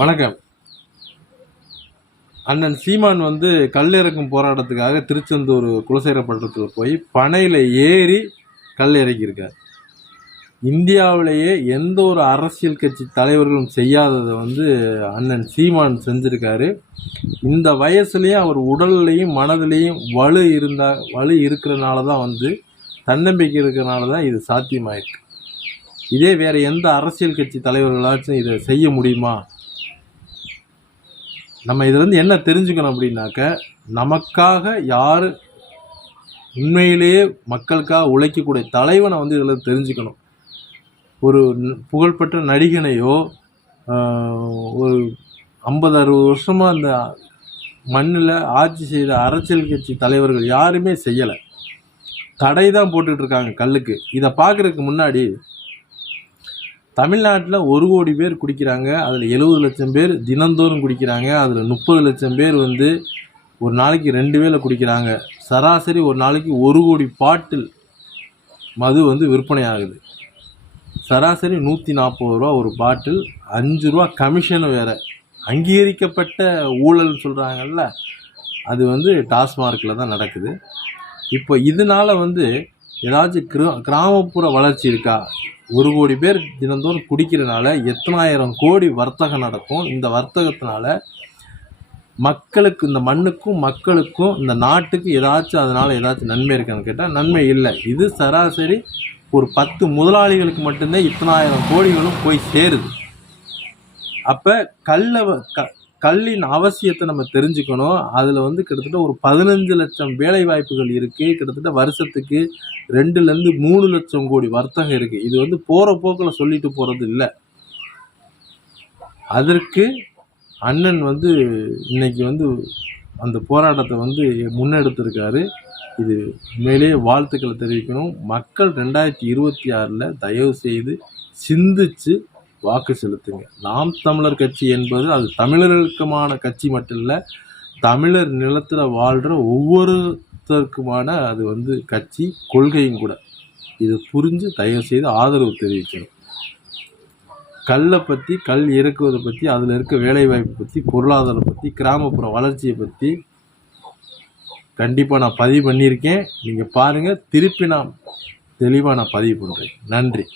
வணக்கம். அண்ணன் சீமான் கல் இறக்கும் போராட்டத்துக்காக திருச்செந்தூர் குலசேகரப்பட்டினத்தில் போய் பனையில் ஏறி கல் இறக்கியிருக்கார். இந்தியாவிலேயே எந்த ஒரு அரசியல் கட்சி தலைவர்களும் செய்யாததை அண்ணன் சீமான் செஞ்சுருக்காரு. இந்த வயசுலேயும் அவர் உடல்லையும் மனதிலையும் வலு இருக்கிறனால தான் தன்னம்பிக்கை இருக்கிறனால தான் இது சாத்தியமாயிருக்கு. இதே வேறு எந்த அரசியல் கட்சி தலைவர்களாச்சும் இதை செய்ய முடியுமா? நம்ம இதில் என்ன தெரிஞ்சுக்கணும் அப்படின்னாக்க, நமக்காக யார் உண்மையிலேயே மக்களுக்காக உழைக்கக்கூடிய தலைவனை இதில் தெரிஞ்சுக்கணும். ஒரு புகழ்பெற்ற நடிகனையோ ஒரு 50-60 வருஷமாக அந்த மண்ணில் ஆட்சி செய்த அரசியல் கட்சி தலைவர்கள் யாருமே செய்யலை. தடை தான் போட்டுட்ருக்காங்க கல்லுக்கு. இதை பார்க்குறதுக்கு முன்னாடி தமிழ்நாட்டில் 1 கோடி பேர் குடிக்கிறாங்க. அதில் 70 லட்சம் பேர் தினந்தோறும் குடிக்கிறாங்க. அதில் 30 லட்சம் பேர் ஒரு நாளைக்கு 2 வேளை குடிக்கிறாங்க. சராசரி ஒரு நாளைக்கு 1 கோடி பாட்டில் மது விற்பனை ஆகுது. சராசரி 140 ரூபா ஒரு பாட்டில், 5 ரூபா கமிஷன் வேறு. அங்கீகரிக்கப்பட்ட ஊழல் சொல்கிறாங்கல்ல, அது டாஸ்மார்க்கில் தான் நடக்குது. இப்போ இதனால் ஏதாச்சும் கிராமப்புற வளர்ச்சி இருக்கா? 1 கோடி பேர் தினந்தோறும் குடிக்கிறனால எத்தனாயிரம் கோடி வர்த்தகம் நடக்கும். இந்த வர்த்தகத்தினால மக்களுக்கு, இந்த மண்ணுக்கும் மக்களுக்கும் இந்த நாட்டுக்கு அதனால் ஏதாச்சும் நன்மை இருக்கான்னு கேட்டால் நன்மை இல்லை. இது சராசரி ஒரு 10 முதலாளிகளுக்கு மட்டும்தான் இத்தனாயிரம் கோடிகளும் போய் சேருது. அப்போ கல்லின் அவசியத்தை நம்ம தெரிஞ்சுக்கணும். அதில் கிட்டத்தட்ட ஒரு 15 லட்சம் வேலை வாய்ப்புகள் இருக்குது. கிட்டத்தட்ட வருஷத்துக்கு 2-3 லட்சம் கோடி வர்த்தகம் இருக்குது. இது போகிற போக்கில் சொல்லிட்டு போகிறது இல்லை. அதற்கு அண்ணன் இன்னைக்கு அந்த போராட்டத்தை முன்னெடுத்திருக்காரு. இது உண்மையிலேயே வாழ்த்துக்களை தெரிவிக்கணும். மக்கள் 2026 தயவு செய்து சிந்திச்சு வாக்கு செலுத்துங்க. நாம் தமிழர் கட்சி என்பது அது தமிழர்களுக்குமான கட்சி மட்டும் இல்லை, தமிழர் நிலத்தில் வாழ்கிற ஒவ்வொருத்தருக்குமான அது கட்சி கொள்கையும் கூட. இது புரிஞ்சு தயவு செய்து ஆதரவு தெரிவிக்கணும். கல்லை பற்றி, கல் இறக்குவதை பற்றி, அதில் இருக்க வேலைவாய்ப்பு பற்றி, பொருளாதாரம் பற்றி, கிராமப்புற வளர்ச்சியை பற்றி கண்டிப்பாக நான் பதிவு பண்ணியிருக்கேன். நீங்கள் பாருங்கள். திருப்பி நான் தெளிவாக பதிவு பண்ணுறேன். நன்றி.